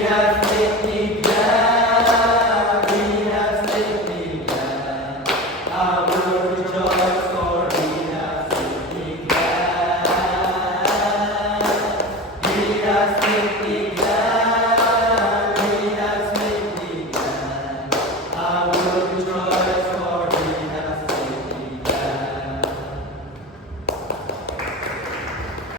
has made me glad. He has made me glad. I will rejoice, for He has made me glad. He has made me glad.